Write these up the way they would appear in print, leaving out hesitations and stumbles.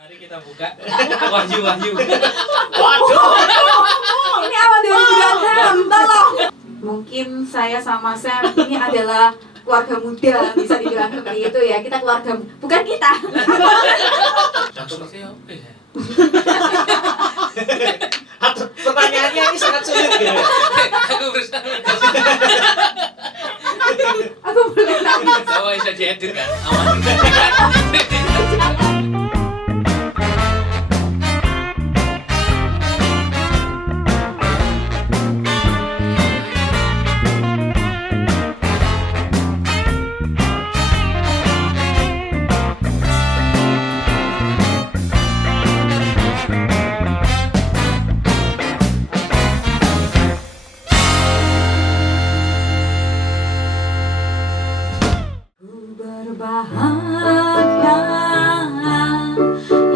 Mari kita buka Wahyu. Waduh. Ini awal 2026, tolong. Mungkin saya sama Sam ini adalah keluarga muda, bisa dibilang seperti itu ya. Kita keluarga, bukan kita. Pertanyaannya ini sangat sulit gitu ya. Aku berusaha. Aku boleh nanya. Sama bisa diedit kan? Aman. Berbahagia,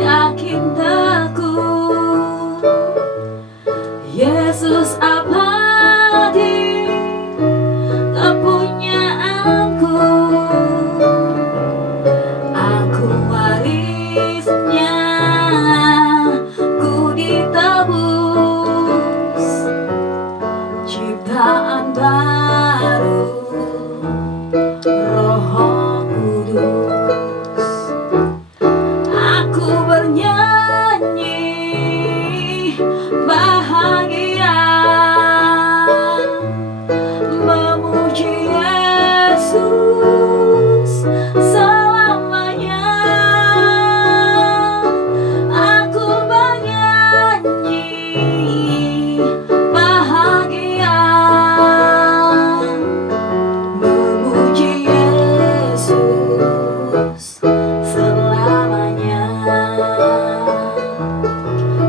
yakin teguh, Yesus abadi, kepunyaanku. Aku warisnya, ku ditebus, ciptaan baru, Roh Kudus. Aku bernyanyi bahagia, memuji Yesus selamanya. Aku bernyanyi bahagia, memuji Yesus selamanya.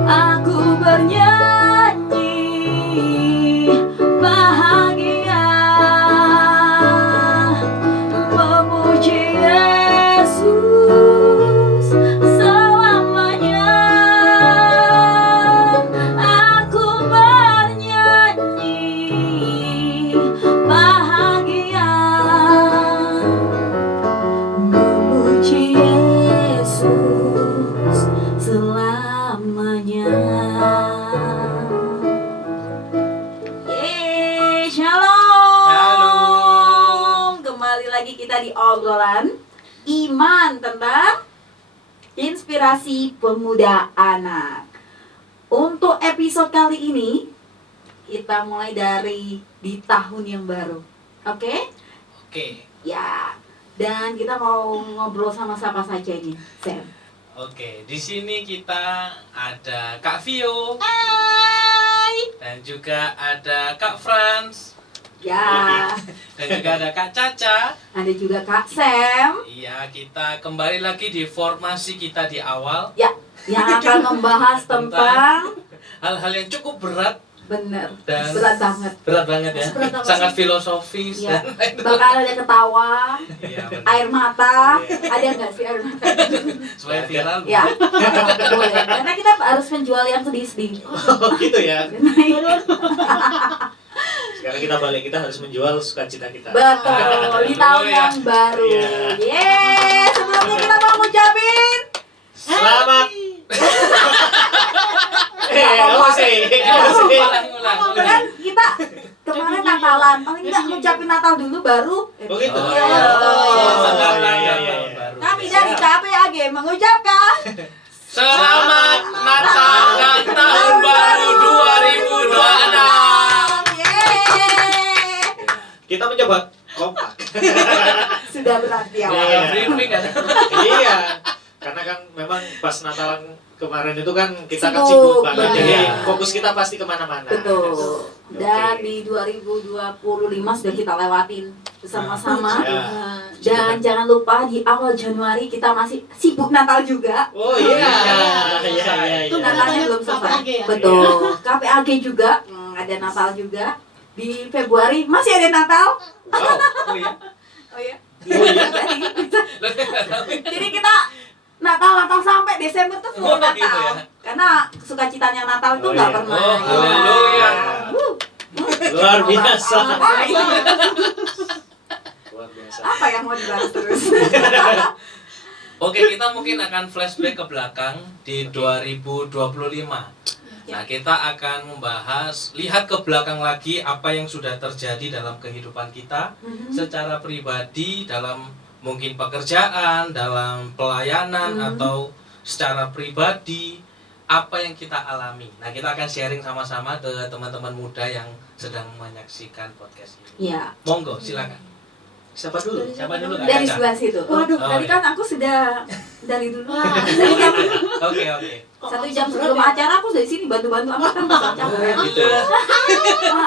Aku bernyanyi bahagia, memuji Yesus selamanya. Aku bernyanyi bahagia, memuji Yesus selamanya. Yeay, shalom. Kembali lagi kita di obrolan iman tentang inspirasi pemuda anak. Untuk episode kali ini kita mulai dari di tahun yang baru. Oke? Oke. Ya. Dan kita mau ngobrol sama siapa saja ini, Sam? Oke, di sini kita ada Kak Vio Hai. dan juga ada Kak Franz Ya. dan juga ada Kak Caca. Ada juga Kak Sam. Iya, kita kembali lagi di formasi kita di awal. Ya, yang akan membahas tentang Hal-hal yang cukup berat bener, dan berat banget. Berat banget ya. Berat banget Sangat sih. filosofis Ya. dan lain-lain. Bakal ada ketawa, Iya, benar. air mata. Iya. Ada nggak sih air mata? Supaya viral. Ya, boleh. Karena kita harus menjual yang sedih-sedih. Oh gitu ya. Sekarang kita balik, kita harus menjual sukacita kita. Betul, di tahun ya. yang baru. Iya. Yeay, sebelumnya kita mau ngucapin Selamat. Emosi. Ulang. Kan kita kemarin Natalan, paling enggak ngucapin Natal dulu baru. Begitu. Oh, Iya. Selamat Iya. baru. Kami dari KPAG mengucapkan Selamat Natal dan Tahun Baru 2026. Yeay. Kita mencoba kompak. Sudah berarti ya. Iya. Briefing kan? Iya. Karena kan memang pas Natalan kemarin itu kan kita kan Sibuk sibuk banget, banget. jadi fokus kita pasti kemana-mana. Betul. Dan Oke. di 2025 sudah kita lewatin bersama-sama. Ya. Dan jangan lupa di awal Januari kita masih sibuk Natal juga. Oh iya. Iya. Itu Natalnya belum selesai. KPAG ya? Betul. KPAG juga ada Natal juga. Di Februari masih ada Natal. Wow. Oh iya. Oh ya. Oh iya. Jadi kita Natal sampai Desember tuh full Oh, Natal. gitu ya. Karena sukacitanya Natal itu Oh, nggak iya. pernah. Oh, haleluya. Luar biasa. Apa Luar biasa. Apa yang mau dibahas terus? Oke, kita mungkin akan flashback ke belakang di 2025. Nah, kita akan membahas, lihat ke belakang lagi apa yang sudah terjadi dalam kehidupan kita secara pribadi, dalam mungkin pekerjaan, dalam pelayanan, atau secara pribadi, apa yang kita alami. Nah, kita akan sharing sama-sama ke teman-teman muda yang sedang menyaksikan podcast ini. Ya. Monggo, silakan. Siapa dulu? Siapa dulu, Kak Dari Caca? sebelah situ. Waduh, Oh, tadi iya. kan aku sudah dari dulu. Oke. 1 jam sebelum acara aku dari sini bantu-bantu aku kan bakal capek. Gitu.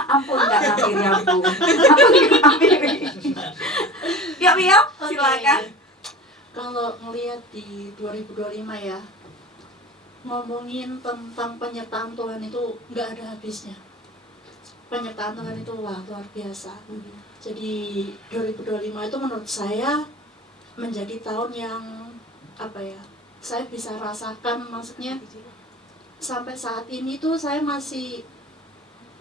Ampun Kak Nafiri, ampun. Ampun Kak Nafiri. Yuk, Mio, silakan. Kalau ngelihat di 2025 ya, ngomongin tentang penyertaan Tuhan itu nggak ada habisnya. Penyertaan Tuhan itu wah luar biasa. Jadi 2025 itu menurut saya menjadi tahun yang apa ya? Saya bisa rasakan, maksudnya sampai saat ini tuh saya masih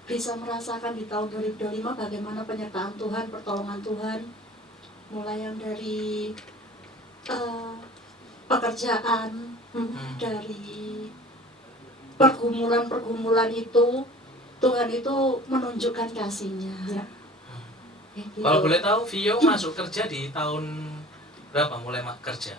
bisa merasakan di tahun 2025 bagaimana penyertaan Tuhan, pertolongan Tuhan, mulai yang dari pekerjaan, dari pergumulan itu Tuhan itu menunjukkan kasih-Nya. Ya. Gitu. Kalau boleh tahu, Vio masuk kerja di tahun berapa mulai kerja?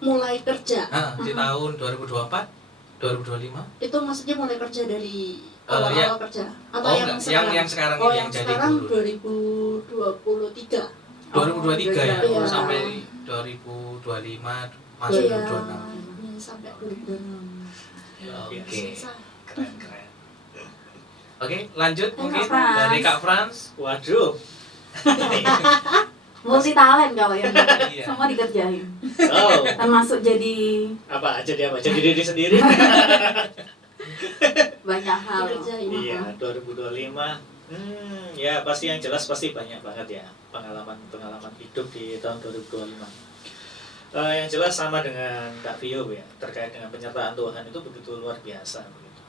Mulai kerja Di tahun 2024, 2025? itu maksudnya mulai kerja dari Ya. awal kerja atau Oh, yang enggak, sekarang? yang sekarang Oh, ini yang yang jadi sekarang guru. 2023. 2023 ya, Iya. sampai 2025 masuk Iya, 2026. sampai 2026. Oke, Susah. keren. Oke, lanjut mungkin Frans. dari Kak Frans. Waduh. Multi talent kalau yang Iya. semua dikerjain. Oh, Termasuk jadi apa? Jadi apa? Jadi diri sendiri? banyak hal. Dikerjain. Iya, 2025. Ya pasti yang jelas pasti banyak banget ya pengalaman hidup di tahun 2025. Yang jelas sama dengan Kak Vio ya, terkait dengan penyertaan Tuhan itu begitu luar biasa begitu.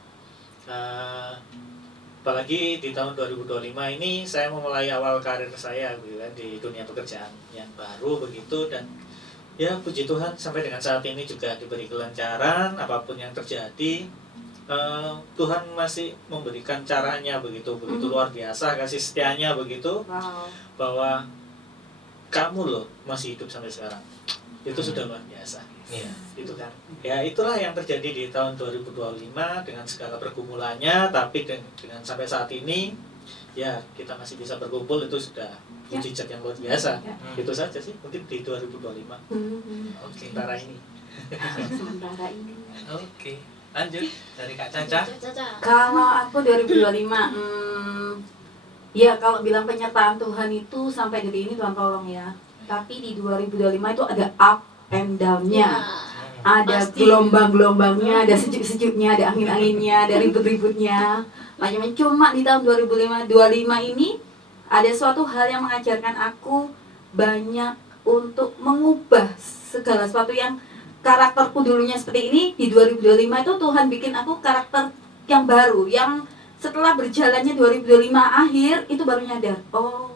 Apalagi di tahun 2025 ini saya memulai awal karir saya gitu kan, di dunia pekerjaan yang baru begitu, dan ya puji Tuhan sampai dengan saat ini juga diberi kelancaran apapun yang terjadi. Tuhan masih memberikan caranya begitu luar biasa kasih setianya begitu, Wow. bahwa kamu loh masih hidup sampai sekarang, itu sudah luar biasa. Iya. Itu kan ya, itulah yang terjadi di tahun 2025 dengan segala pergumulannya, tapi dengan sampai saat ini ya kita masih bisa berkumpul, itu sudah mujizat yang luar biasa. Ya. Itu saja sih mungkin di 2025 Oke. sementara ini. Sementara ini. Oke. Lanjut dari Kak Caca. Kalau aku 2025, ya kalau bilang penyertaan Tuhan itu sampai detik ini Tuhan tolong ya. Tapi di 2025 itu ada up and down-nya. Ada Pasti. gelombang-gelombangnya, ada sejuk-sejuknya, ada angin-anginnya, ada ribut-ributnya. Macam-macam. Cuma di tahun 2025 ini ada suatu hal yang mengajarkan aku banyak untuk mengubah segala sesuatu yang karakterku dulunya seperti ini. Di 2025 itu Tuhan bikin aku karakter yang baru, yang setelah berjalannya 2025 akhir itu baru nyadar, oh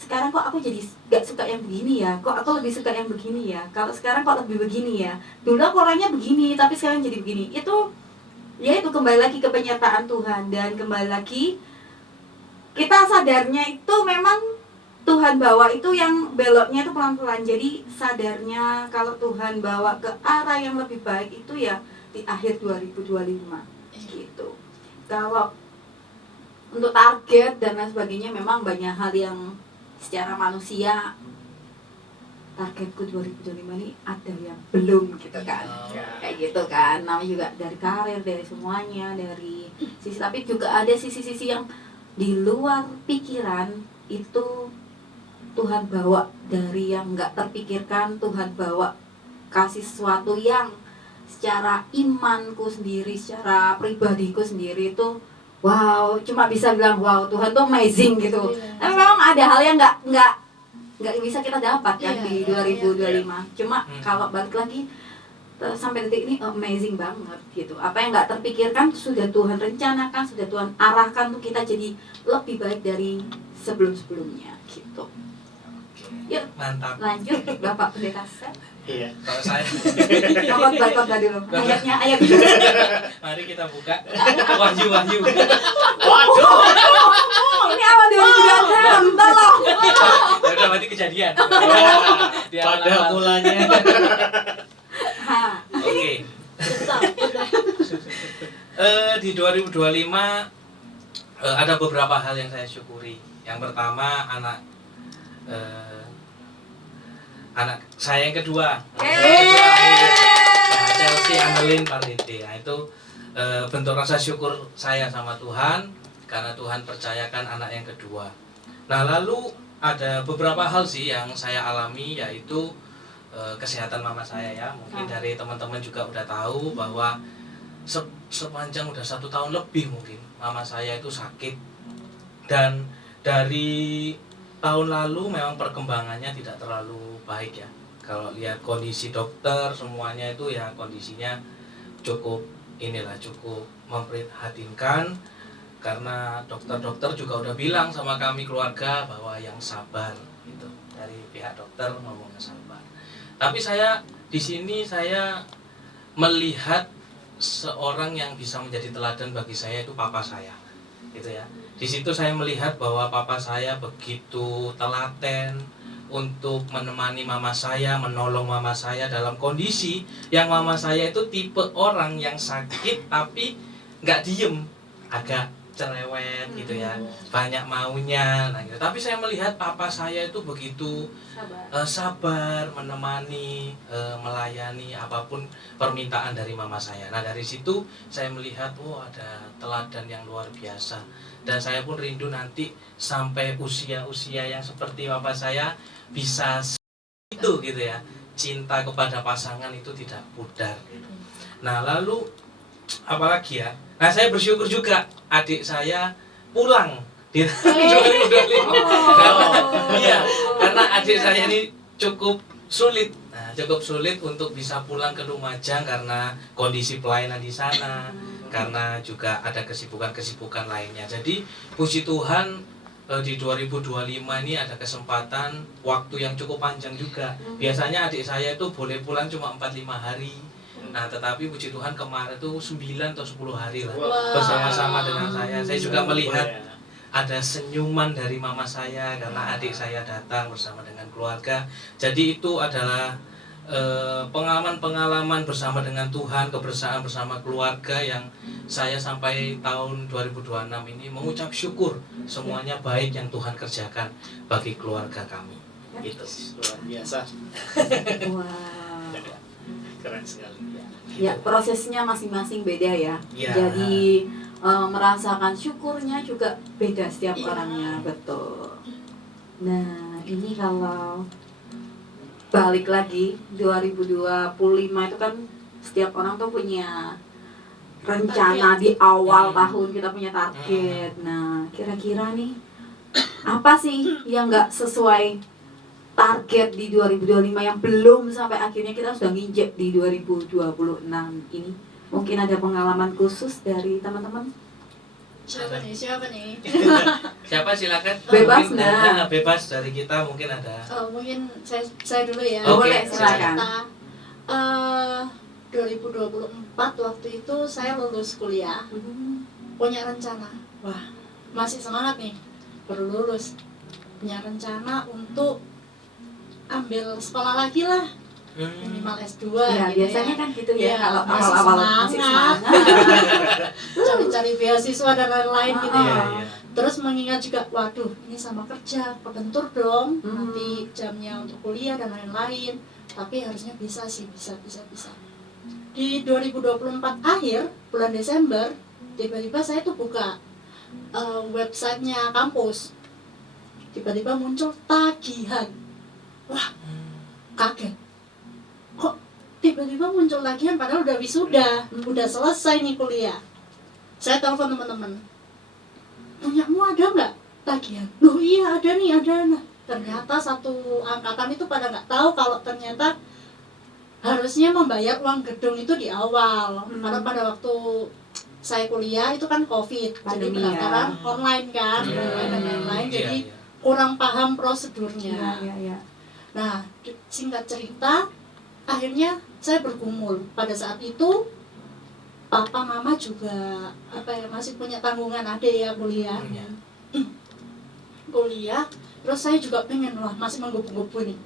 sekarang kok aku jadi gak suka yang begini ya, kok aku lebih suka yang begini ya, kalau sekarang kok lebih begini ya, dulu aku orangnya begini tapi sekarang jadi begini. Itu ya itu kembali lagi ke penyertaan Tuhan, dan kembali lagi kita sadarnya itu memang Tuhan bawa itu yang beloknya itu pelan-pelan. Jadi sadarnya kalau Tuhan bawa ke arah yang lebih baik itu ya di akhir 2025 gitu. Kalau untuk target dan lain sebagainya memang banyak hal yang secara manusia targetku 2025 ini ada yang belum gitu kan. Kayak gitu kan. Namanya juga dari karir, dari semuanya, dari sisi, tapi juga ada sisi-sisi yang di luar pikiran itu Tuhan bawa dari yang nggak terpikirkan. Tuhan bawa kasih sesuatu yang secara imanku sendiri, secara pribadiku sendiri itu wow, cuma bisa bilang wow, Tuhan tuh amazing gitu. Tapi memang ada hal yang nggak bisa kita dapat kan di 2025. Cuma kalau balik lagi sampai detik ini amazing banget gitu. Apa yang nggak terpikirkan sudah Tuhan rencanakan, sudah Tuhan arahkan untuk kita jadi lebih baik dari sebelum-sebelumnya gitu. Yuk Mantap. lanjut Bapak Pendeta Seth. Iya. Kalau saya, Khotbah dulu. Ayat. mari kita buka Wahyu. Waduh. Ini awal 2026, tolong. Ya udah berarti kejadian. Di Pada awal-awal. mulanya. Ha. Oke. Cerita, udah. Di 2025 ada beberapa hal yang saya syukuri. Yang pertama anak saya yang kedua. Nah, Chelsea Annelyn Pardede. Nah, itu bentuk rasa syukur saya sama Tuhan karena Tuhan percayakan anak yang kedua. Nah, lalu ada beberapa hal sih yang saya alami, yaitu kesehatan mama saya ya. Mungkin dari teman-teman juga udah tahu bahwa sepanjang udah 1 tahun lebih mungkin mama saya itu sakit, dan dari tahun lalu memang perkembangannya tidak terlalu baik ya. Kalau lihat kondisi dokter semuanya itu ya kondisinya cukup memprihatinkan, karena dokter-dokter juga udah bilang sama kami keluarga bahwa yang sabar gitu. Dari pihak dokter ngomongnya sabar. Tapi saya di sini saya melihat seorang yang bisa menjadi teladan bagi saya, itu papa saya. Gitu ya. Di situ saya melihat bahwa papa saya begitu telaten untuk menemani mama saya, menolong mama saya dalam kondisi yang mama saya itu tipe orang yang sakit tapi nggak diem, agak cerewet gitu ya, banyak maunya. Nah, gitu. Tapi saya melihat papa saya itu begitu sabar menemani, melayani apapun permintaan dari mama saya. Nah, dari situ saya melihat ada teladan yang luar biasa, dan saya pun rindu nanti sampai usia-usia yang seperti papa saya bisa itu gitu ya, cinta kepada pasangan itu tidak pudar gitu. Nah, lalu apalagi ya, nah saya bersyukur juga adik saya pulang di tahun 2025. Iya, karena adik saya ini cukup sulit untuk bisa pulang ke Lumajang karena kondisi pelayanan di sana, karena juga ada kesibukan lainnya. Jadi puji Tuhan di 2025 ini ada kesempatan waktu yang cukup panjang juga. Biasanya adik saya itu boleh pulang cuma 4-5 hari. Nah, tetapi puji Tuhan kemarin itu 9 atau 10 hari lah bersama-sama dengan saya. Saya juga melihat ada senyuman dari mama saya karena adik saya datang bersama dengan keluarga. Jadi itu adalah pengalaman-pengalaman bersama dengan Tuhan, kebersamaan bersama keluarga yang saya sampai tahun 2026 ini mengucap syukur semuanya baik yang Tuhan kerjakan bagi keluarga kami. Gitu. Luar biasa. Wow. Keren sekali. Ya, prosesnya masing-masing beda ya. Ya. Jadi merasakan syukurnya juga beda setiap Iya. orangnya, betul. Nah, ini kalau balik lagi 2025 itu kan setiap orang tuh punya rencana di awal tahun, kita punya target. Nah, kira-kira nih apa sih yang nggak sesuai target di 2025 yang belum sampai akhirnya kita sudah nginjek di 2026 ini? Mungkin ada pengalaman khusus dari teman-teman? Siapa nih? Siapa silakan. Bebas, Mungkin, nah. bebas dari kita mungkin ada. Mungkin saya dulu ya. Oke, Boleh, silakan. Cerita, 2024 waktu itu saya lulus kuliah, punya rencana. Wah, masih semangat nih, baru lulus. Punya rencana untuk ambil sekolah lagi lah, minimal S2 Ya, gitu biasanya ya. kan gitu ya, Iya, kalau masih awal-awal masih semangat. semangat. Cari-cari beasiswa dan lain-lain gitu ya. Iya. Terus mengingat juga, waduh ini sama kerja, kebentur dong Hmm. nanti jamnya untuk kuliah dan lain-lain. Tapi harusnya bisa sih, bisa. Di 2024 akhir, bulan Desember, tiba-tiba saya tuh buka websitenya kampus. Tiba-tiba muncul tagihan. Wah, kaget. Kok tiba-tiba muncul tagihan padahal udah wisuda, udah selesai nih kuliah. Saya telepon teman-teman, punyamu ada nggak tagihan? Loh iya ada nih, ada. Nah, ternyata satu angkatan itu pada nggak tahu kalau ternyata harusnya membayar uang gedung itu di awal. Karena pada waktu saya kuliah itu kan COVID, jadi Pandemi pendaftaran ya. online kan, online dan lain-lain, Iya, jadi iya. kurang paham prosedurnya. Ya. Nah, singkat cerita, akhirnya saya bergumul. Pada saat itu papa mama juga masih punya tanggungan adik ya, kuliah. Iya. Kuliah, terus saya juga pengen, masih menggebu-gebu nih.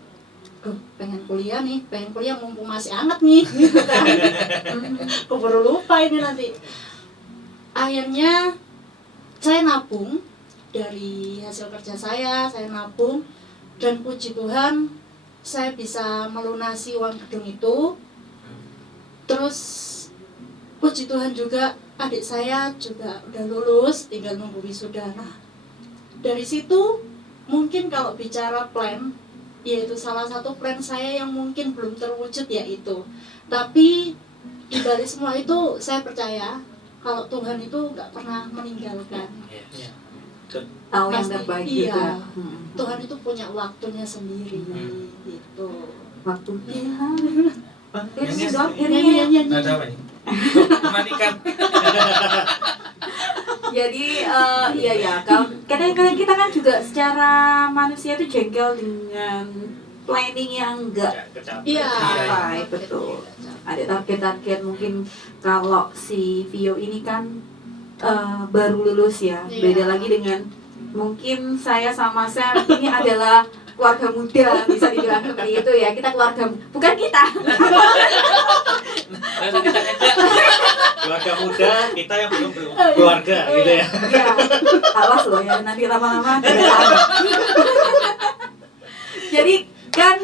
Pengen kuliah mumpung masih anget nih gitu kan. Keburu lupa ini nanti. Akhirnya saya nabung dari hasil kerja saya nabung, dan puji Tuhan saya bisa melunasi uang gedung itu. Terus puji Tuhan juga adik saya juga udah lulus, tinggal nunggu wisuda. Nah, dari situ mungkin kalau bicara plan, yaitu salah satu plan saya yang mungkin belum terwujud yaitu. Tapi di balik semua itu saya percaya kalau Tuhan itu nggak pernah meninggalkan. Iya. Tahu yang Pasti, terbaik iya. juga. Tuhan itu punya waktunya sendiri gitu. Waktu Tuhan. Nyanyi, Dok, Nyanyi. Ada apa ini? Mematikan. Jadi iya ya, kadang-kadang kita kan juga secara manusia itu jengkel dengan planning yang enggak Iya. tercapai, betul. Ada target-target mungkin. Kalau si Vio ini kan baru lulus ya, Iya. beda lagi dengan mungkin saya sama Sam ini adalah keluarga muda, bisa dibilang seperti itu ya. Kita keluarga, bukan kita. Langsung kita ngajak. Keluarga muda, kita yang belum keluarga gitu ya. Ya, awas loh ya, nanti lama-lama tidak sama. Jadi kan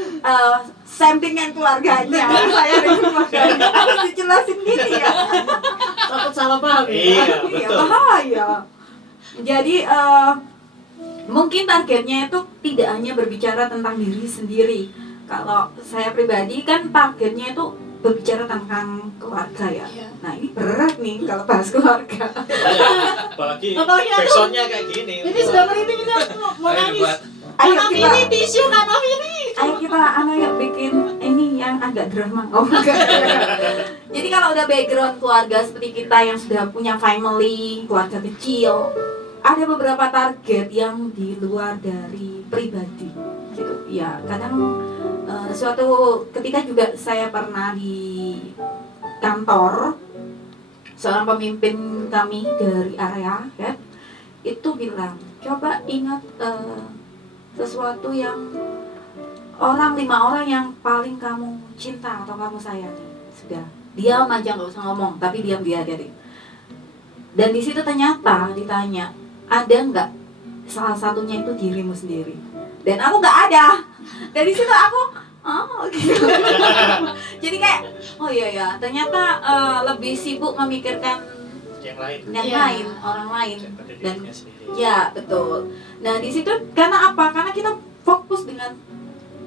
Sam dengan keluarganya, saya dengan keluarganya, harus dijelasin gini ya. Takut salah paham ya. Iya, Iya, betul. bahaya. Jadi mungkin targetnya itu tidak hanya berbicara tentang diri sendiri. Kalau saya pribadi kan targetnya itu berbicara tentang keluarga ya. Iya. Nah ini berat nih kalau bahas keluarga. Apalagi Apalagi aku- backsoundnya kayak gini. Ini sudah merinding, ini mau Ayo nangis. dibuat. Ayo Kanaf kita, ini tisu, kanaf ini. ayo kita, yuk bikin ini yang agak drama. Oh enggak. Jadi kalau udah background keluarga seperti kita yang sudah punya family, keluarga kecil, ada beberapa target yang di luar dari pribadi gitu ya. Kadang suatu ketika juga saya pernah di kantor, seorang pemimpin kami dari area ya itu bilang, coba ingat sesuatu yang 5 orang yang paling kamu cinta atau kamu sayangi. Sudah, diam aja, nggak usah ngomong, tapi diam dia jadi. Dan di situ ternyata ditanya, ada nggak salah satunya itu dirimu sendiri? Dan aku nggak ada. Dari situ aku, oh gitu. Jadi kayak, oh iya ya, ternyata lebih sibuk memikirkan Yang lain. yang Iya. lain, orang lain. Daripada Dan dirinya sendiri. ya betul. Nah di situ karena apa? Karena kita fokus dengan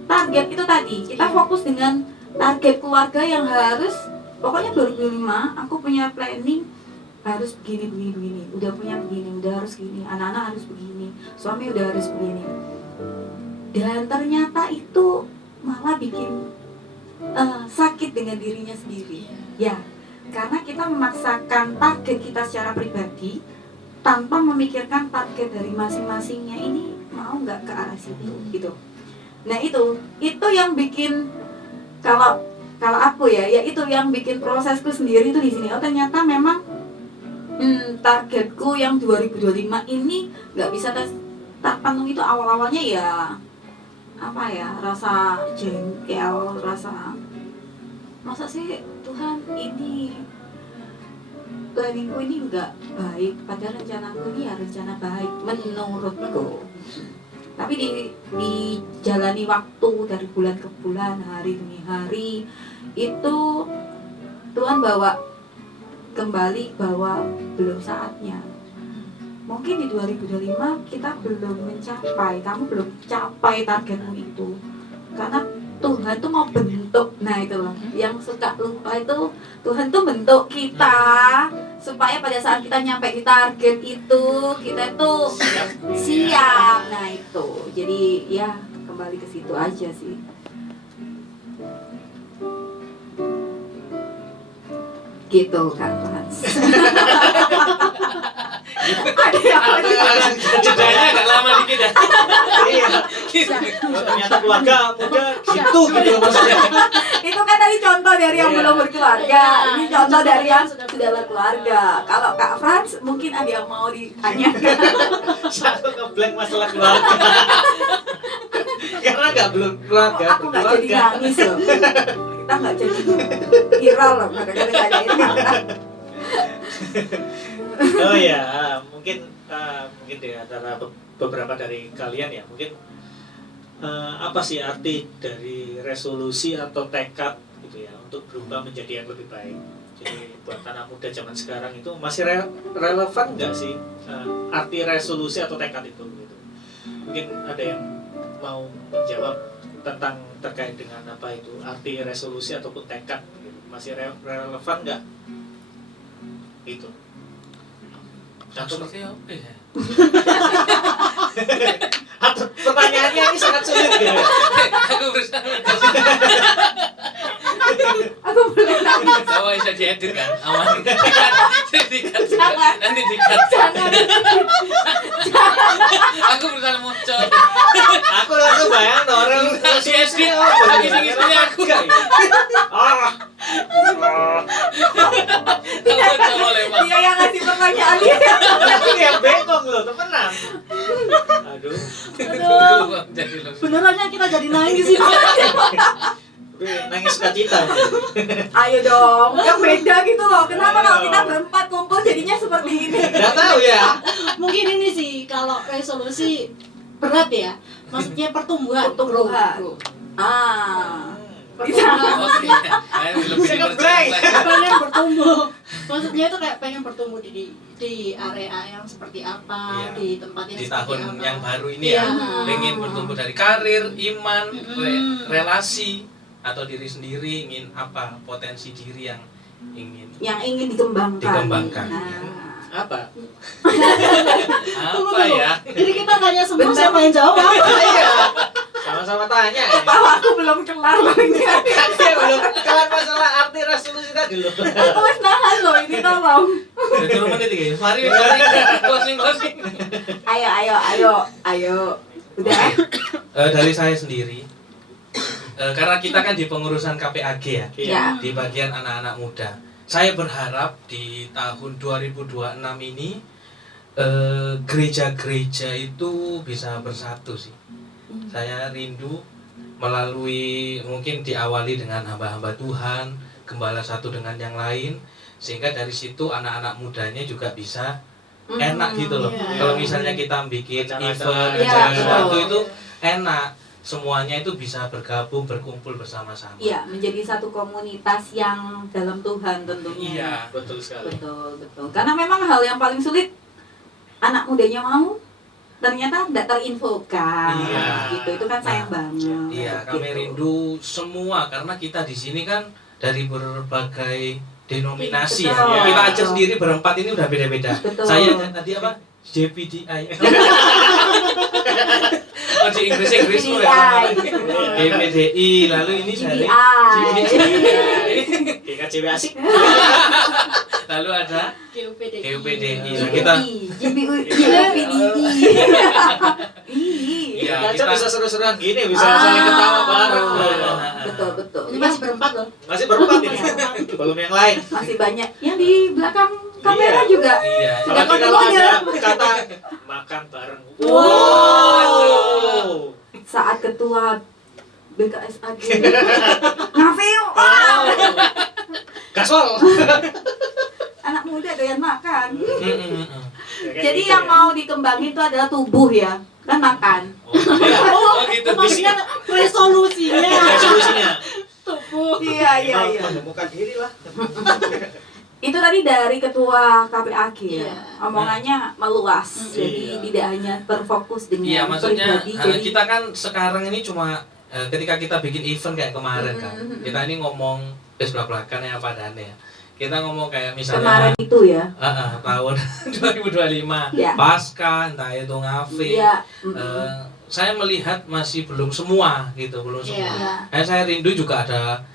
target itu tadi. Kita Iya. fokus dengan target keluarga yang harus, pokoknya 2005 aku punya planning harus begini. Udah punya begini, udah harus gini. Anak-anak harus begini, suami udah harus begini. Dan ternyata itu malah bikin sakit dengan dirinya sendiri. Ya, karena kita memaksakan target kita secara pribadi tanpa memikirkan target dari masing-masingnya ini mau nggak ke arah situ gitu. Nah itu yang bikin kalau aku ya itu yang bikin prosesku sendiri itu di sini. Oh ternyata memang targetku yang 2025 ini nggak bisa terpenuhi itu awal-awalnya ya apa ya, rasa jengkel, rasa masa sih Tuhan ini planningku ini enggak baik, padahal rencanaku ini ya rencana baik menurutku. Tapi dijalani waktu dari bulan ke bulan, hari demi hari, itu Tuhan bawa kembali bahwa belum saatnya. Mungkin di 2025 kita belum mencapai, kamu belum capai targetmu itu, karena Tuhan tuh mau bentuk. Nah itu loh, yang suka lupa itu Tuhan tuh bentuk kita supaya pada saat kita nyampe di target itu kita tuh siap. Nah itu, jadi ya kembali ke situ aja sih. Gitu Kak Hans. Ada yang Jedanya agak lama dikit ya. Iya. Oh, ternyata keluarga muda gitu maksudnya. itu kan tadi contoh dari yang Iya. belum berkeluarga. Iya, Ini contoh dari yang sudah sudah berkeluarga. Kalau Kak Frans mungkin ada yang mau ditanyakan. Satu ngeblank masalah keluarga. Karena nggak belum keluarga, Aku nggak jadi berkeluarga. nangis loh. Kita nggak jadi viral loh gara-gara ada ini. Oh ya, mungkin di antara beberapa dari kalian ya, mungkin apa sih arti dari resolusi atau tekad gitu ya untuk berubah menjadi yang lebih baik. Jadi buat anak muda zaman sekarang itu masih relevan nggak sih arti resolusi atau tekad itu? Gitu. Mungkin ada yang mau menjawab tentang terkait dengan apa itu arti resolusi ataupun tekad gitu. Masih relevan nggak? Gitu. Atau atau pertanyaannya ini sangat sulit gitu. Aku berusaha Aku belum nangis. bahwa bisa diedit kan, aman. Dikat, Jangan. nanti dikat. Jangan. Aku berusaha muncul. Aku langsung bayang orang Diedit, tapi sing istrinya aku. Ah. Aku coba lewat. Dia yang ngasih pertanyaan dia. Aku yang bengong loh, temenan. Aduh. Aduh, Jadi lu. benerannya kita jadi nangis sih. Tapi nangis sukacita. Ayo dong, yang beda gitu loh. Kenapa kalau kita berempat kumpul jadinya seperti ini? Gak tahu ya. Mungkin ini sih kalau resolusi berat ya. Maksudnya pertumbuhan. Pertumbuhan. Bro. Ah, Pertumbuhan. Oke. Ayo lebih Saya diperjelas ngebleng. lagi. Pengen bertumbuh. Maksudnya itu kayak pengen bertumbuh di area yang seperti apa, Iya. di tempat yang Di seperti tahun apa. yang baru ini ya, Iya. pengen bertumbuh dari karir, iman, Mm-mm. relasi, atau diri sendiri, ingin apa, potensi diri yang ingin yang ingin dikembangkan. Dikembangkan. Nah, Apa? apa ya? Jadi kita tanya semua Bentar. siapa yang jawab? Iya. Sama-sama tanya. Ya. tahu aku belum kelar loh ini. Saya belum kelar masalah arti resolusi tadi loh. Aku wis nahan loh ini tolong. Udah 2 menit ya. Mari closing. Ayo. Udah. Dari saya sendiri, karena kita kan di pengurusan KPAG ya, Ya. di bagian anak-anak muda. Saya berharap di tahun 2026 ini gereja-gereja itu bisa bersatu sih. Saya rindu melalui mungkin diawali dengan hamba-hamba Tuhan, gembala satu dengan yang lain, sehingga dari situ anak-anak mudanya juga bisa enak gitu loh. Iya. Kalau misalnya kita bikin Acara-acara. event, Iya, acara betul. sesuatu itu enak. Semuanya itu bisa bergabung, berkumpul bersama-sama. Iya, menjadi satu komunitas yang dalam Tuhan tentunya. Iya. Betul sekali. Betul. Karena memang hal yang paling sulit anak mudanya mau ternyata tidak terinfokan. Iya. Gitu. Itu kan sayang banget. Iya, kami Gitu. rindu semua karena kita di sini kan dari berbagai denominasi ya. Betul. Kita aja sendiri berempat ini udah beda-beda. Betul. Saya tadi apa? JPDI. Oh, di Inggris lu ya. GPDI. GPDI, lalu ini dari GPDI. GKJB asik. lalu ada GUPDI. GUPDI. GPDI. Kita GPDI. Iya, Kita kita bisa seru-seruan gini, bisa saling ketawa bareng. Betul. Ini masih berempat loh. Masih berempat ini. Belum yang lain. Masih banyak yang di belakang kamera Iya. juga. iya. Apalagi Dapat kalau semuanya. ada kata makan bareng. Wow. Saat ketua BKSAG Ngafil. Gasol. Anak muda doyan makan. Jadi Gitu yang ya. mau dikembangin itu adalah tubuh ya, kan makan. Oh, gitu. Maksudnya resolusinya. Resolusinya. Tubuh. Iya. Menemukan diri lah. Itu tadi dari ketua KPAG ya. Iya. Omongannya meluas. Mm. Jadi Iya. tidak hanya terfokus dengan Iya, maksudnya pribadi. Jadi kita kan sekarang ini cuma ketika kita bikin event kayak kemarin kan, kita ini ngomong belak-belakan ya padanya ya. Kita ngomong kayak kemarin misalnya itu ya. tahun 2025 Iya. pasca entah itu ngafi. Iya. Saya melihat masih belum semua gitu, belum semua. Iya. Iya. Saya rindu juga ada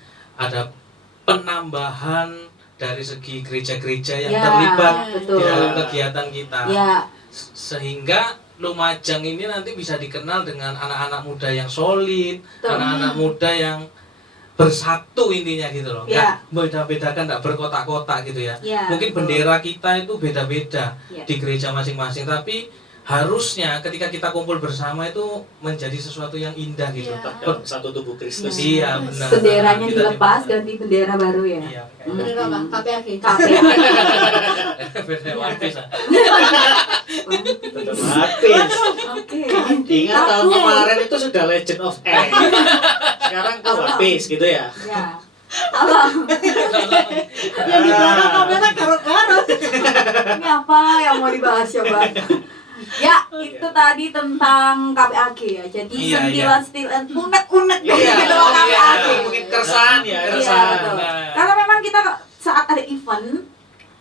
penambahan dari segi gereja-gereja yang Ya, terlibat betul. di dalam kegiatan kita. Ya, Sehingga Lumajang ini nanti bisa dikenal dengan anak-anak muda yang solid, Betul. anak-anak muda yang bersatu intinya gitu loh. Ya. Nggak beda-bedakan, nggak berkotak-kotak gitu ya. ya. Mungkin betul. bendera kita itu beda-beda Ya. di gereja masing-masing, tapi harusnya ketika kita kumpul bersama itu menjadi sesuatu yang indah gitu. Iya. Tetap dalam satu tubuh Kristus. Iya, benar. Benderanya Kita dilepas, dimana? ganti bendera baru ya. Iya, Bener apa? KPAG. KPA. beda One Piece, ah. Tetap habis. Oke. Ingat tahun Oke. kemarin itu sudah Legend of Aang. Sekarang tuh One Piece gitu ya. Ya. Apa? Yang di belakang kamera garut-garut. Ini apa yang mau dibahas coba? Ya, itu tadi tentang KPAG ya. Jadi Iya, sentilan-sentilan unek-unek Iya, gitu loh KPAG. mungkin keresahan ya, Iya, keresahan. betul. Nah. Karena memang kita saat ada event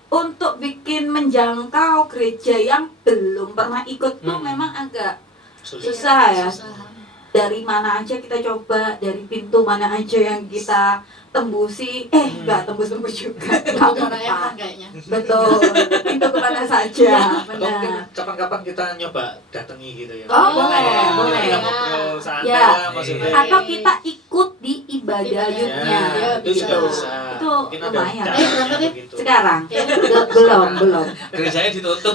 untuk bikin menjangkau gereja yang belum pernah ikut tuh memang agak susah ya. Susah. Dari mana aja kita coba, dari pintu mana aja yang kita tembusi, nggak tembus-tembus juga. Nggak Bukan apa-apa. Evan kayaknya. Betul, pintu kemana saja, Atau mungkin benar. kapan-kapan kita nyoba datangi gitu ya. Oh, boleh, Kita boleh. ngobrol santai Ya. lah maksudnya. Atau kita ikut di ibadah Ibadah. youth-nya. Ya, itu juga Bisa. bisa. Itu Mungkin ada lumayan. caranya Berapa nih? begitu. Sekarang? Ya. Belum. Gerejanya ditutup.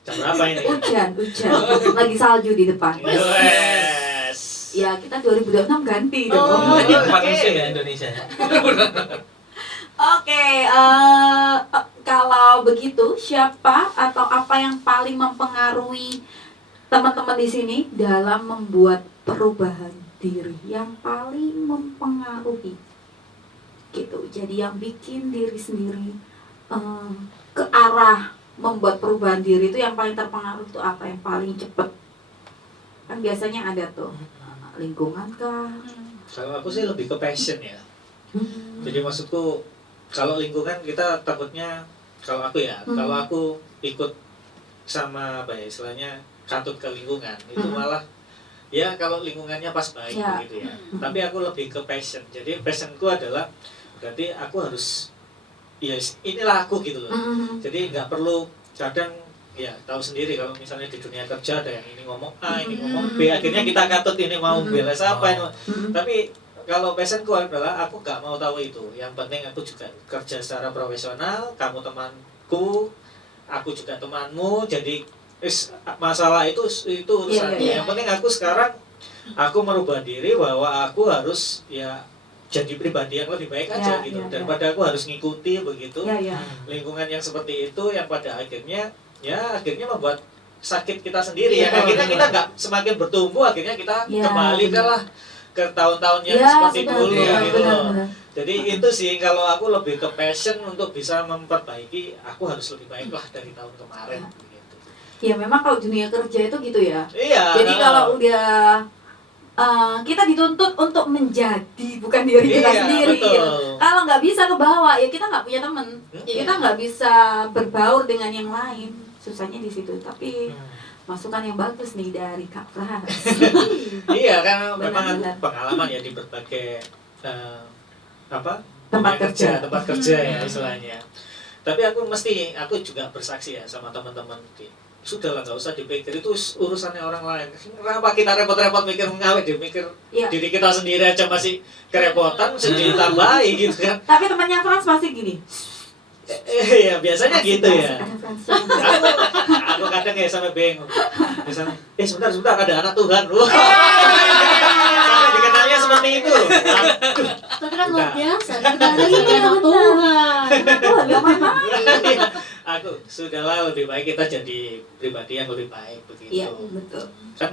Jam berapa ini? Hujan. Lagi salju di depan. Yes. Ya, kita 2026 ganti dong. Oh, Empat oke. musim ya Indonesia. Oke, kalau begitu siapa atau apa yang paling mempengaruhi teman-teman di sini dalam membuat perubahan diri? Yang paling mempengaruhi gitu. Jadi yang bikin diri sendiri ke arah membuat perubahan diri itu yang paling terpengaruh itu apa? Yang paling cepat? Kan biasanya ada tuh lingkungan kah? Kalau aku sih lebih ke passion ya. Jadi maksudku kalau lingkungan kita takutnya kalau aku ya, kalau aku ikut sama apa ya istilahnya katut ke lingkungan itu malah ya kalau lingkungannya pas baik Ya. gitu ya. Tapi aku lebih ke passion. Jadi passionku adalah berarti aku harus ya inilah aku gitu loh. Jadi nggak perlu kadang ya tahu sendiri kalau misalnya di dunia kerja ada yang ini ngomong A, ini ngomong B, akhirnya kita katut ini mau bela siapa ini. Tapi kalau passionku adalah aku nggak mau tahu itu. Yang penting aku juga kerja secara profesional, kamu temanku, aku juga temanmu. Jadi masalah itu urusannya. Iya. Yang penting aku sekarang aku merubah diri bahwa aku harus ya jadi pribadi yang lebih baik aja Ya, gitu. ya, Daripada aku harus ngikuti begitu Ya. lingkungan yang seperti itu yang pada akhirnya membuat sakit kita sendiri Iya, ya. Akhirnya betul. kita nggak semakin bertumbuh, akhirnya kita Ya, kembali benar. lah ke tahun-tahun yang Ya, seperti benar, dulu benar, gitu loh. benar. Jadi itu sih kalau aku lebih ke passion untuk bisa memperbaiki, aku harus lebih baik lah dari tahun kemarin gitu. Ya memang kalau dunia kerja itu gitu ya. Iya. Jadi kalau udah kita dituntut untuk menjadi bukan diri kita Iya, sendiri. betul. Gitu. Kalau nggak bisa ke bawah ya kita nggak punya temen. Iya. Kita nggak bisa berbaur dengan yang lain. Susahnya di situ. Tapi masukan yang bagus nih dari Kak Frans. Iya karena Benar, memang aku benar. pengalaman ya di berbagai Tempat dunia kerja. tempat kerja ya istilahnya. Tapi aku juga bersaksi ya sama teman-teman sudahlah nggak usah dipikir itu urusannya orang lain. Kenapa kita repot-repot mikir ngawet mikir Iya. diri kita sendiri aja masih kerepotan mesti ditambahi gitu kan. Tapi temannya Frans pasti gini. Iya biasanya gitu ya. Ada Frans. Aku kadang ya sampai bingung. Misalnya, sebentar ada anak Tuhan. Wah. Sampai dikenalnya seperti itu. Aduh. Tapi kan luar Enggak. biasa. Kita anak Tuhan. Tuhan nggak main-main. Aku sudahlah lebih baik kita jadi pribadi yang lebih baik begitu. Iya betul. Kan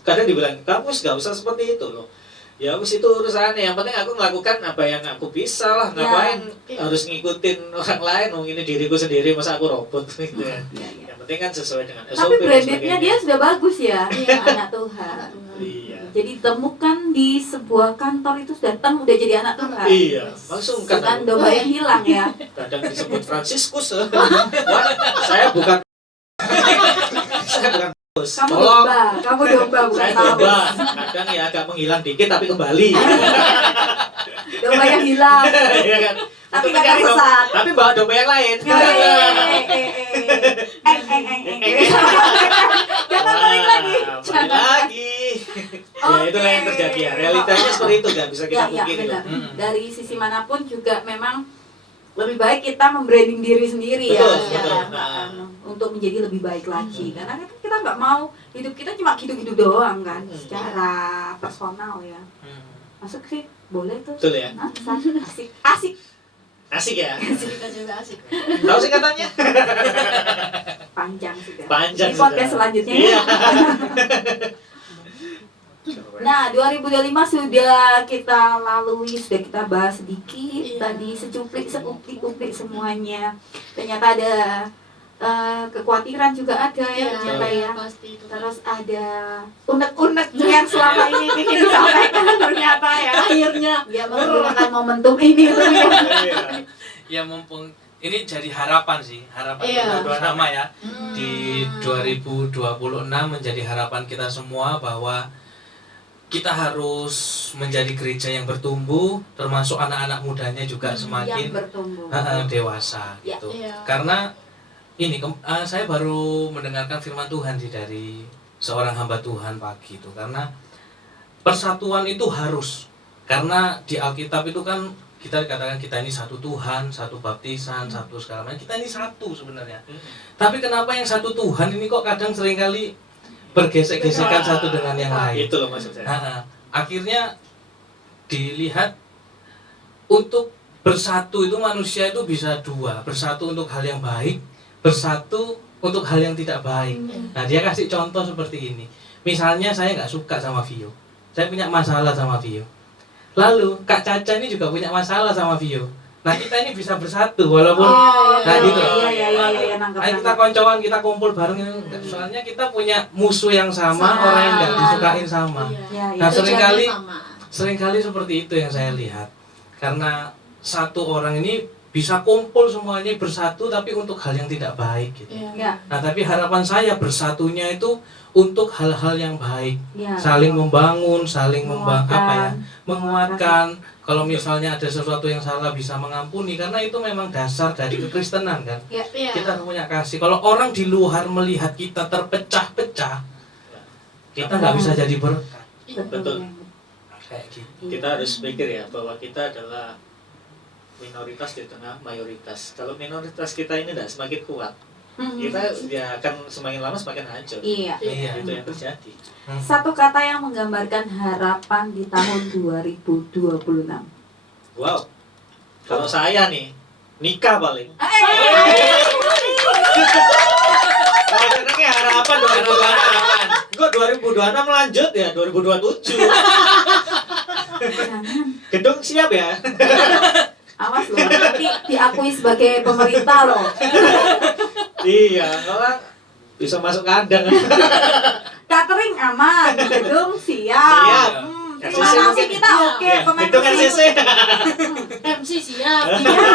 kadang dibilang kamu nggak usah seperti itu loh. Ya wis itu urusannya. Yang penting aku melakukan apa yang aku bisa lah. Ya. Ngapain Iya. harus ngikutin orang lain? Mungkin ini diriku sendiri masa aku robot gitu ya. Iya, iya. Yang penting kan sesuai dengan Tapi SOP dan brandednya sebagainya. dia sudah bagus ya. Iya. Anak Tuhan. Iya. Jadi temukan di sebuah kantor itu sudah udah jadi anak Tuhan. Iya, langsung kan Bukan aku. domba yang hilang ya. Kadang disebut Fransiskus. Wah, saya bukan saya bukan bos. Kamu Tolong. domba bukan Saya tahu. coba. Kadang ya agak menghilang dikit tapi kembali. Domba yang hilang. Iya kan? Tapi Untuk nggak mencari dompet. tersesat. Tapi bawa dompet yang lain. Jangan balik lagi. Balik lagi. Ya itulah yang terjadi ya. Realitanya seperti itu, nggak bisa kita Ya, pungkiri. benar. Hmm. Dari sisi manapun juga memang lebih baik kita membranding diri sendiri ya Betul, secara betul. untuk menjadi lebih baik lagi. Karena kan kita nggak mau hidup kita cuma gitu-gitu doang kan, secara personal ya. Masuk sih, boleh tuh. Betul ya. Nah, asik, asik. Asik ya. Kita juga asik. Tahu sih katanya? Panjang sudah. Panjang Di podcast sudah. selanjutnya Iya. ya. Nah, 2025 sudah kita lalui, sudah kita bahas sedikit. Iya. Tadi secuplik, seuplik-uplik semuanya. Ternyata ada kekhawatiran juga ada ya, ternyata ya. Pasti itu. Terus ada unek-unek yang selama ini ingin disampaikan ternyata ya. akhirnya Ya menggunakan momentum ini tuh ya. Iya. Ya mumpung ini jadi harapan sih, harapan Iya. kita bersama ya. Hmm. Di 2026 menjadi harapan kita semua bahwa kita harus menjadi gereja yang bertumbuh, termasuk anak-anak mudanya juga Yang semakin bertumbuh. dewasa Ya. gitu. Iya. Karena ini saya baru mendengarkan firman Tuhan sih dari seorang hamba Tuhan pagi itu, karena persatuan itu harus, karena di Alkitab itu kan kita dikatakan kita ini satu Tuhan, satu baptisan, satu segala macam, kita ini satu sebenarnya. Tapi kenapa yang satu Tuhan ini kok kadang seringkali bergesek-gesekan satu dengan yang lain? Itu loh maksud saya. Akhirnya dilihat untuk bersatu itu manusia itu bisa dua, bersatu untuk hal yang baik, bersatu untuk hal yang tidak baik. Nah, dia kasih contoh seperti ini. Misalnya saya nggak suka sama Vio, saya punya masalah sama Vio. Lalu Kak Caca ini juga punya masalah sama Vio. Nah, kita ini bisa bersatu walaupun nah gitu. Iya, nangkep. Ayo kita koncoan, kita kumpul bareng. Soalnya kita punya musuh yang sama, orang yang nggak disukain sama. Ya, Nah, ya. seringkali sama. seringkali seperti itu yang saya lihat. Karena satu orang ini bisa kumpul semuanya bersatu tapi untuk hal yang tidak baik gitu. Ya, Nah, tapi harapan saya bersatunya itu untuk hal-hal yang baik, ya. saling membangun, saling Menguatkan. menguatkan. Kalau misalnya ada sesuatu yang salah bisa mengampuni, karena itu memang dasar dari kekristenan kan. Ya, Iya. Kita harus punya kasih. Kalau orang di luar melihat kita terpecah-pecah, kita nggak bisa jadi berkat. Betul. Kayak gitu. Kita harus mikir ya bahwa kita adalah minoritas di tengah mayoritas. Kalau minoritas kita ini tidak semakin kuat, kita ya akan semakin lama semakin hancur. Iya. Iya. Itu yang terjadi. Satu kata yang menggambarkan harapan di tahun 2026. Wow. Kalau saya nih nikah paling. Kalau senengnya harapan 2026. Kok 2026 lanjut ya 2027. Jangan. Gedung siap ya. Awas loh, nanti diakui sebagai pemerintah loh. Iya, kalau bisa masuk kandang. Catering aman, gedung siap. Siap. Terima RCC kasih mungkin. kita oke, Ya, pemain gedung musik. RCC. MC siap. Iya,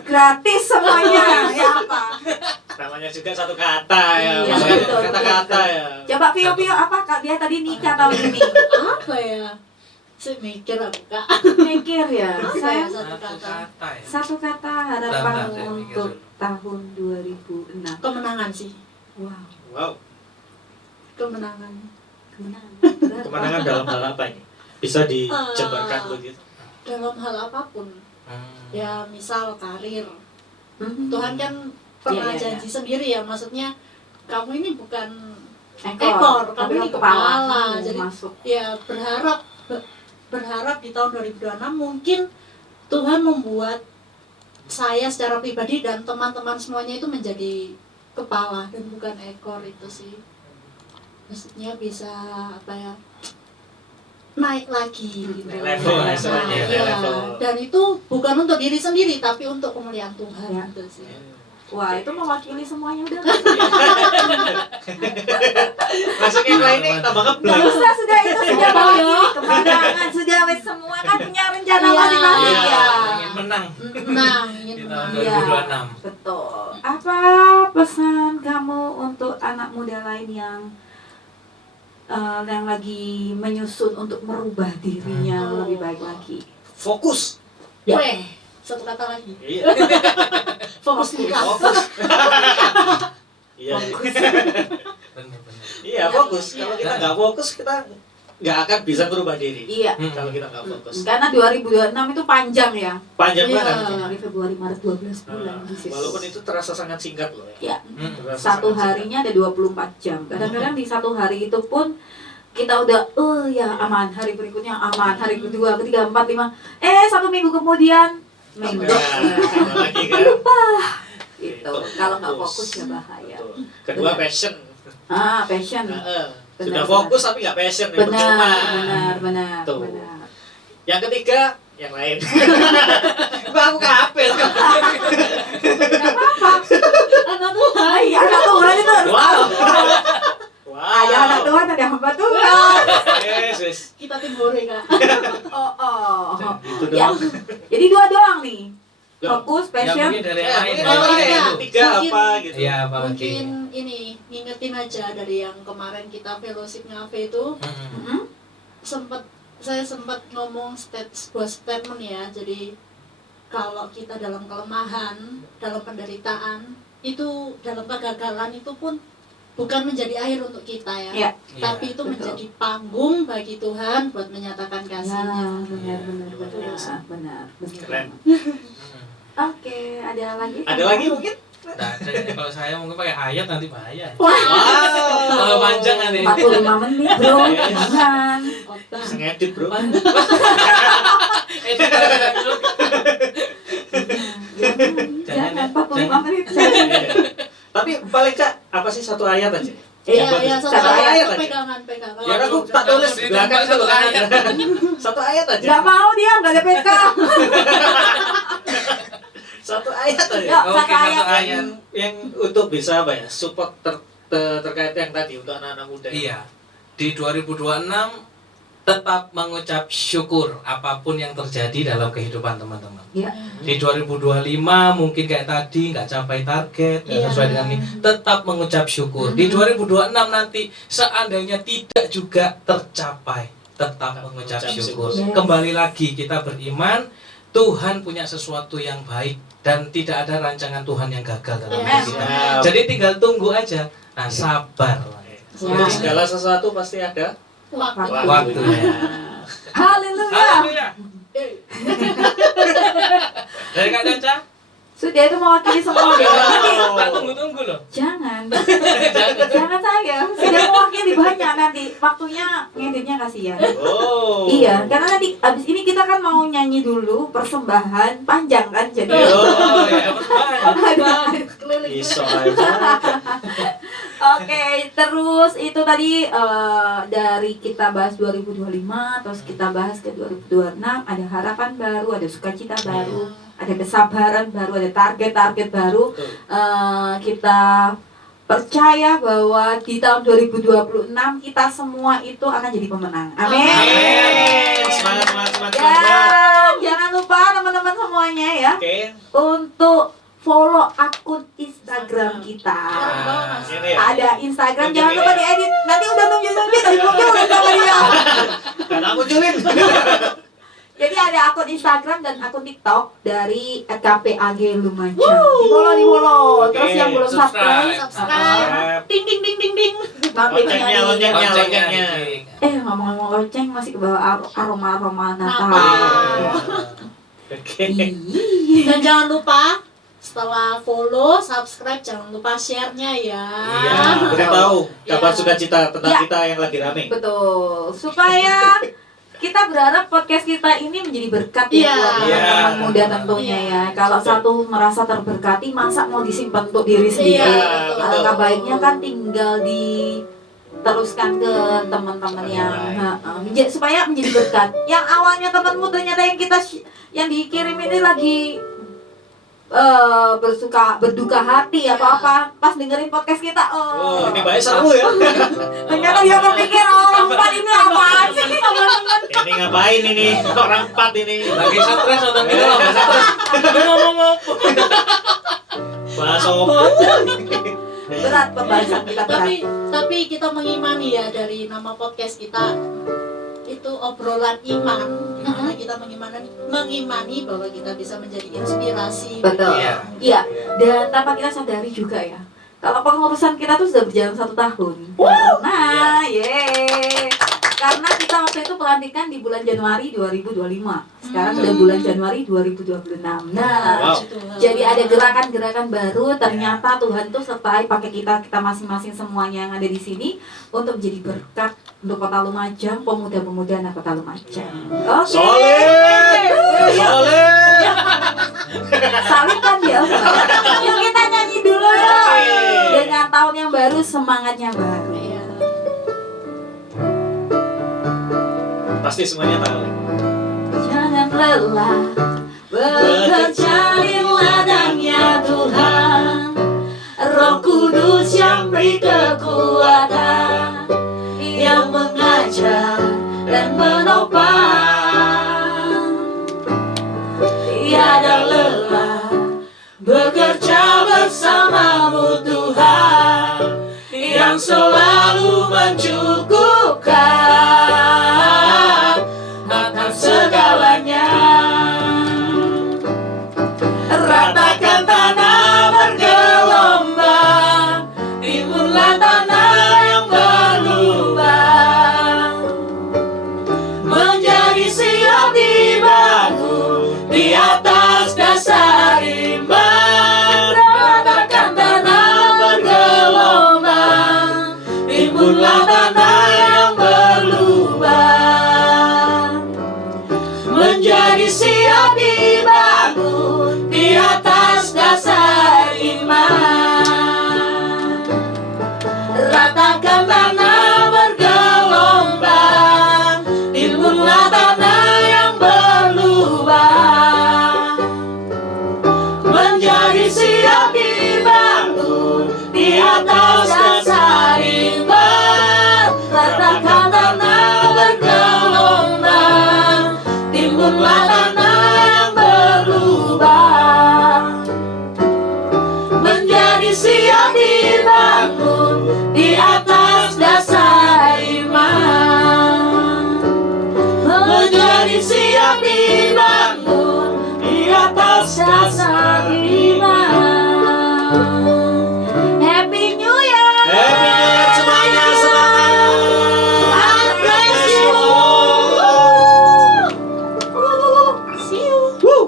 gratis semuanya. Ya apa? Namanya juga satu kata ya. Iya, Maksudnya betul, kata-kata betul. ya. Coba Vio apa Kak? Dia tadi nikah tahun ini. Apa ya? Saya mikir aku Kak. Mikir ya. Apa ya Saya satu Satu kata? kata ya. satu kata harapan Bentar, saya mikir untuk dulu. tahun 2006. Kemenangan sih. Wow, Wow. Kemenangan. kemenangan. Kemenangan dalam hal apa ini? Bisa dijabarkan begitu. Dalam hal apapun. Ya misal karir. Mhm. Tuhan kan pernah Iya, iya, janji sendiri ya, maksudnya kamu ini bukan ekor, kamu ini kepala. kepala. Jadi Masuk. ya berharap di tahun 2026 mungkin Tuhan membuat saya secara pribadi dan teman-teman semuanya itu menjadi kepala dan bukan ekor, itu sih. Maksudnya bisa apa ya, naik lagi gitu. Naik level Nah, istilahnya, naik iya. level. Dan itu bukan untuk diri sendiri tapi untuk kemuliaan Tuhan Ya. gitu sih. Wah, itu mewakili semuanya udah. Masuk yang lain nih tambah Gak ngeblek. usah, sudah itu sudah mewakili kemenangan, sudah wes semua kan punya rencana Iya. masing-masing Iya. ya. Ingin menang Nah, di ingin tahun menang. Iya. 2026. Betul. Apa pesan kamu untuk anak muda lain yang lagi menyusun untuk merubah dirinya lebih baik lagi? Fokus. Ya. Weh, Satu kata lagi. Iya. Fokus nikah. Fokus. Iya. Benar-benar. Iya, fokus. Kalau kita nggak fokus, kita nggak akan bisa berubah diri. Iya. Kalau kita nggak fokus. Karena 2026 itu panjang ya. Panjang Iya. banget. Januari, Februari, Maret 12 bulan. Nah, walaupun itu terasa sangat singkat loh ya. Ya, Terasa satu sangat harinya ada 24 jam. Kadang-kadang di satu hari itu pun kita udah, ya aman, hari berikutnya aman, hari kedua, ketiga, empat, lima. Satu minggu kemudian, minggu. Nah, lagi kan. Gitu. Kalau nggak fokus ya bahaya. Betul. Kedua Benar. passion. Passion. Sudah Benar, fokus tapi nggak passion. ya, percuma. Benar. Tuh. Benar. Yang ketiga, yang lain. Gua aku kapel. Anak Tuhan. Iya, anak Tuhan itu harus Wow. tahu. Wow. Ada anak Tuhan, ada hamba Tuhan. Yes. Kita tim hore kak. Oh. Itu Ya, doang. jadi dua doang nih. Loh. Fokus, Ya passion. mungkin dari Ya, yang lain. mungkin ya. yang lain. Iya. Tiga Mungkin- apa gitu. Iya, apalagi. Mungkin ini ngingetin aja dari yang kemarin kita fellowship ngafe itu Mm-mm. saya sempat ngomong sebuah statement ya. Jadi kalau kita dalam kelemahan, dalam penderitaan, itu dalam kegagalan itu pun bukan menjadi akhir untuk kita ya. Iya. Tapi itu betul. menjadi panggung bagi Tuhan buat menyatakan kasihnya. Benar. Keren. Oke, ada lagi? Ada lagi mungkin? Nah, kalau saya mungkin pakai ayat nanti bahaya. Wow. Kalau panjang nanti. 45 menit, Bro. Jangan. Khotbah. Ngedit bro. Jangan 45 menit. Tapi paling Kak, apa sih satu ayat aja? Iya, satu Satu ayat ayat itu aja. pegangan. Ya aku tak tulis di belakang satu ayat. Satu ayat aja. Gak mau dia, gak ada PK. Satu ayat aja. Ya, Oke, satu ayat. satu ayat. Yang untuk bisa apa ya? Support terkait yang tadi untuk anak-anak muda. Iya. Di 2026 tetap mengucap syukur apapun yang terjadi dalam kehidupan teman-teman. Ya. Di 2025 mungkin kayak tadi nggak capai target, nggak Iya. sesuai dengan ini, tetap mengucap syukur. Di 2026 nanti seandainya tidak juga tercapai, tetap mengucap syukur. Yes. Kembali lagi kita beriman, Tuhan punya sesuatu yang baik dan tidak ada rancangan Tuhan yang gagal dalam hidup Yes. kita. Siap. Jadi tinggal tunggu aja. Nah, sabar. Untuk segala sesuatu pasti ada Waktunya. Haleluya. Haleluya. Dari Kak Caca, Sudah itu mewakili semua dia. Nanti tak tunggu-tunggu loh. jangan. Jangan saya. Sudah mewakili banyak nanti. Waktunya ngeditnya kasihan. Oh. Iya, karena nanti abis ini kita kan mau nyanyi dulu persembahan panjang kan jadi. Oh, ya dapat Keliling. Iso aja. Oke, terus itu tadi dari kita bahas 2025, terus kita bahas ke 2026, ada harapan baru, ada sukacita baru, ada kesabaran baru, ada target-target baru. Betul. Kita percaya bahwa di tahun 2026 kita semua itu akan jadi pemenang. Amin. Amin. Semangat. Dan jangan lupa teman-teman semuanya ya Oke. untuk follow akun Instagram kita. Ini ya. Ada Instagram, Nunjukin jangan lupa ya. diedit. Nanti udah nunjuk-nunjuk tadi munculin sama dia. Dan aku julin. Jadi ada akun Instagram dan akun TikTok dari KPAG Lumajang. Di follow. Terus Oke, yang belum subscribe, Subscribe. Ding ding ding ding ding. notifnya Loncengnya, di. loncengnya. Ngomong-ngomong lonceng masih ke bawah aroma Natal. Oke. Ih. Dan jangan lupa setelah follow, subscribe, jangan lupa share-nya ya. Iya, beritahu kabar Iya. sukacita tentang Ya. kita yang lagi rame. Betul. Supaya kita berharap podcast kita ini menjadi berkat ya Iya. buat teman-teman Iya. muda tentunya ya. Kalau Betul. satu merasa terberkati, masa mau disimpan untuk diri sendiri? Iya, betul. Alangkah baiknya kan tinggal diteruskan ke teman-teman yang supaya menjadi berkat. Yang awalnya temanmu ternyata yang yang dikirim ini lagi berduka hati atau apa, pas dengerin podcast kita, Oh, ini baik seru ya. ternyata dia berpikir orang empat ini apaan sih? Ini ngapain ini? Orang 4 ini. Lagi stres atau kita lah, stres. Dia ngomong apa? Bahas apa? Berat pembahasan kita berat. Tapi kita mengimani ya dari nama podcast kita itu obrolan iman. Karena kita kita mengimani bahwa kita bisa menjadi inspirasi. Betul. Iya. Iya, dan tanpa kita sadari juga ya, kalau pengurusan kita tuh sudah berjalan 1 tahun. Nah, karena kita waktu itu pelantikan di bulan Januari 2025. Sekarang udah bulan Januari 2026. Nah, Wow. jadi ada gerakan-gerakan baru. Ternyata Tuhan tuh sertai pakai kita masing-masing semuanya yang ada di sini untuk menjadi berkat untuk Kota Lumajang, pemuda-pemuda anak Kota Lumajang. Oke. Solid. Solid. Saling kan ya. Yuk kita nyanyi dulu. Dengan tahun yang baru, semangatnya baru. Iya. Pasti semuanya tahu. Jangan lelah bekerja di ladangnya Tuhan. Roh Kudus yang beri kekuatan, yang mengajar dan menopang. Tiada lelah bekerja bersamamu Tuhan, yang selalu mencukupkan akan segalanya. Ratakan tanah bergelombang, timbunlah tanah yang berlubang, menjadi siap dibangun di atas dasar iman. Ratakan tanah bergelombang, timbunlah tanah yang berlubang, menjadi siap dibangun di atas dasar iman. Ratakan tanah bergelombang, timbunlah tanah yang berlubang, menjadi siap dibangun di atas dasar iman. Ratakan tanah bergelombang, timbunlah tanah yang berlubang, menjadi siap dibangun di atas dasar iman, menjadi siap dibangun di atas dasar iman. Happy New Year! Happy New Year semuanya, semangat. God bless you. See you. Woo.